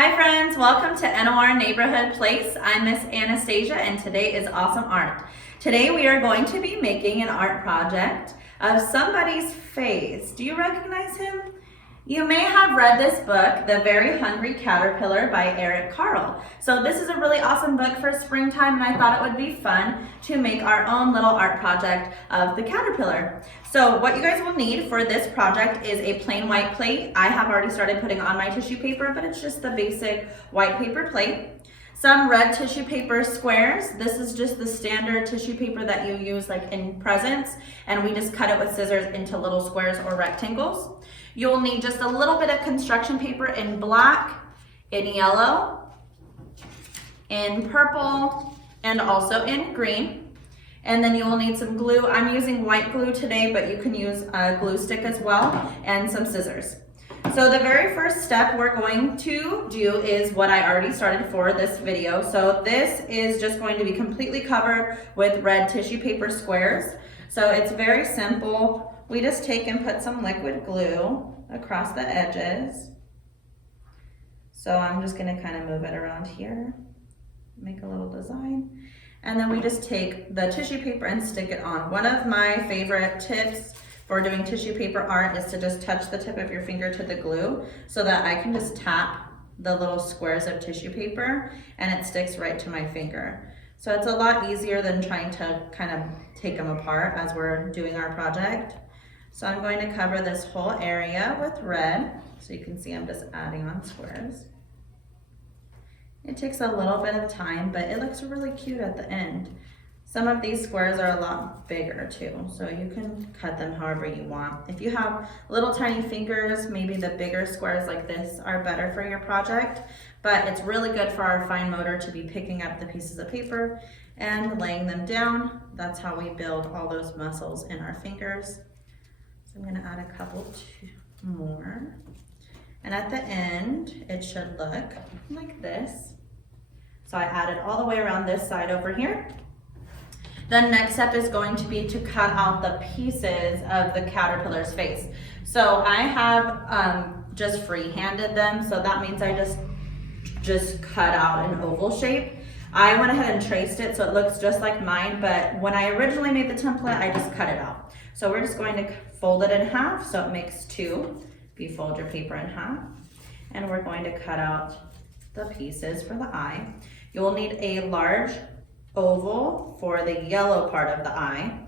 Hi friends, welcome to NOR Neighborhood Place. I'm Miss Anastasia and today is Awesome Art. Today we are going to be making an art project of somebody's face. Do you recognize him? You may have read this book, The Very Hungry Caterpillar by Eric Carle. So this is a really awesome book for springtime and I thought it would be fun to make our own little art project of the caterpillar. So what you guys will need for this project is a plain white plate. I have already started putting on my tissue paper, but it's just the basic white paper plate. Some red tissue paper squares. This is just the standard tissue paper that you use like in presents, and we just cut it with scissors into little squares or rectangles. You'll need just a little bit of construction paper in black, in yellow, in purple, and also in green. And then you will need some glue. I'm using white glue today, but you can use a glue stick as well, and some scissors. So the very first step we're going to do is what I already started for this video. So this is just going to be completely covered with red tissue paper squares. So it's very simple. We just take and put some liquid glue across the edges. So I'm just gonna kind of move it around here, make a little design. And then we just take the tissue paper and stick it on. One of my favorite tips for doing tissue paper art is to just touch the tip of your finger to the glue so that I can just tap the little squares of tissue paper and it sticks right to my finger. So it's a lot easier than trying to kind of take them apart as we're doing our project. So I'm going to cover this whole area with red. So you can see I'm just adding on squares. It takes a little bit of time, but it looks really cute at the end. Some of these squares are a lot bigger too, so you can cut them however you want. If you have little tiny fingers, maybe the bigger squares like this are better for your project, but it's really good for our fine motor to be picking up the pieces of paper and laying them down. That's how we build all those muscles in our fingers. So I'm gonna add a couple more. And at the end, it should look like this. So I added all the way around this side over here. The next step is going to be to cut out the pieces of the caterpillar's face. So I have just free-handed them, so that means I just cut out an oval shape. I went ahead and traced it so it looks just like mine, but when I originally made the template, I just cut it out. So we're just going to fold it in half so it makes two. If you fold your paper in half, and we're going to cut out the pieces for the eye. You will need a large oval for the yellow part of the eye.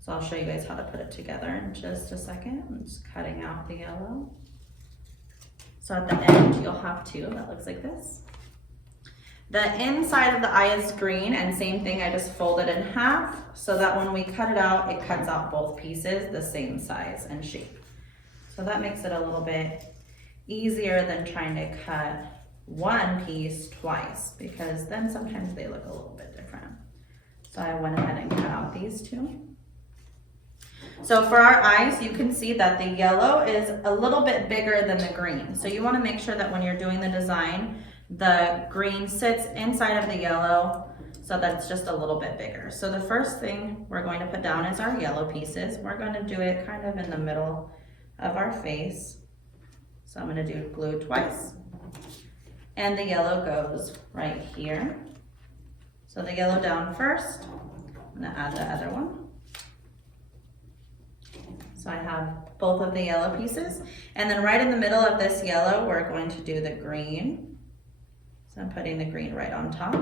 So I'll show you guys how to put it together in just a second. I'm just cutting out the yellow. So at the end, you'll have two that looks like this. The inside of the eye is green, and same thing, I just fold it in half so that when we cut it out, it cuts out both pieces the same size and shape. So that makes it a little bit easier than trying to cut one piece twice, because then sometimes they look a little bit different. So I went ahead and cut out these two. So for our eyes, you can see that the yellow is a little bit bigger than the green. So you want to make sure that when you're doing the design, the green sits inside of the yellow so that it's just a little bit bigger. So the first thing we're going to put down is our yellow pieces. We're going to do it kind of in the middle of our face. So I'm going to do glue twice. And the yellow goes right here. So the yellow down first. I'm going to add the other one. So I have both of the yellow pieces. And then right in the middle of this yellow, we're going to do the green. So I'm putting the green right on top.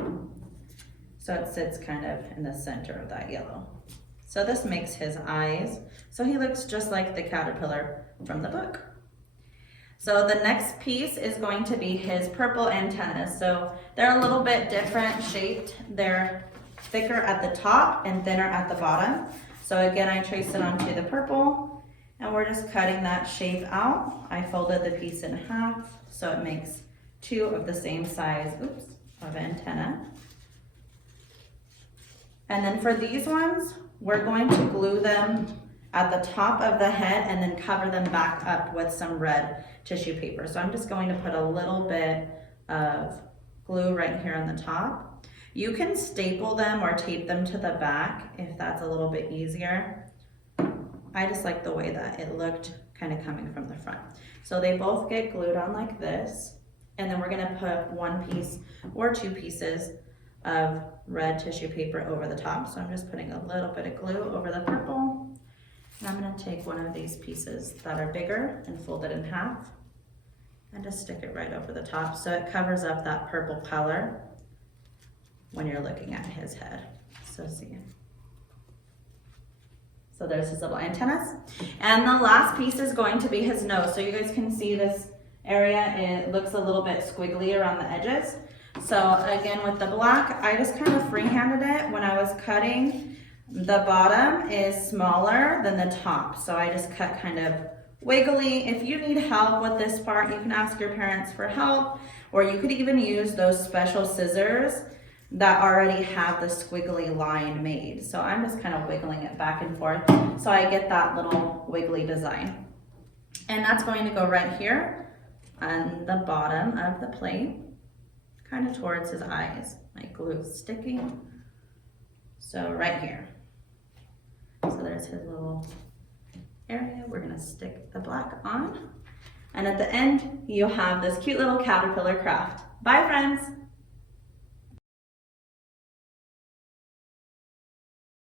So it sits kind of in the center of that yellow. So this makes his eyes. So he looks just like the caterpillar from the book. So the next piece is going to be his purple antennas. So they're a little bit different shaped. They're thicker at the top and thinner at the bottom. So again, I traced it onto the purple and we're just cutting that shape out. I folded the piece in half so it makes two of the same size, of antenna. And then for these ones, we're going to glue them at the top of the head and then cover them back up with some red tissue paper. So I'm just going to put a little bit of glue right here on the top. You can staple them or tape them to the back if that's a little bit easier. I just like the way that it looked kind of coming from the front. So they both get glued on like this. And then we're gonna put one piece or two pieces of red tissue paper over the top. So I'm just putting a little bit of glue over the purple. And I'm gonna take one of these pieces that are bigger and fold it in half and just stick it right over the top so it covers up that purple color when you're looking at his head. So see. So there's his little antennas. And the last piece is going to be his nose. So you guys can see this area, it looks a little bit squiggly around the edges. So again, with the black, I just kind of freehanded it when I was cutting. The bottom is smaller than the top. So I just cut kind of wiggly. If you need help with this part, you can ask your parents for help, or you could even use those special scissors that already have the squiggly line made. So I'm just kind of wiggling it back and forth so I get that little wiggly design. And that's going to go right here on the bottom of the plate, kind of towards his eyes. My glue is sticking. So right here. So there's his little area. We're gonna stick the black on. And at the end, you have this cute little caterpillar craft. Bye, friends.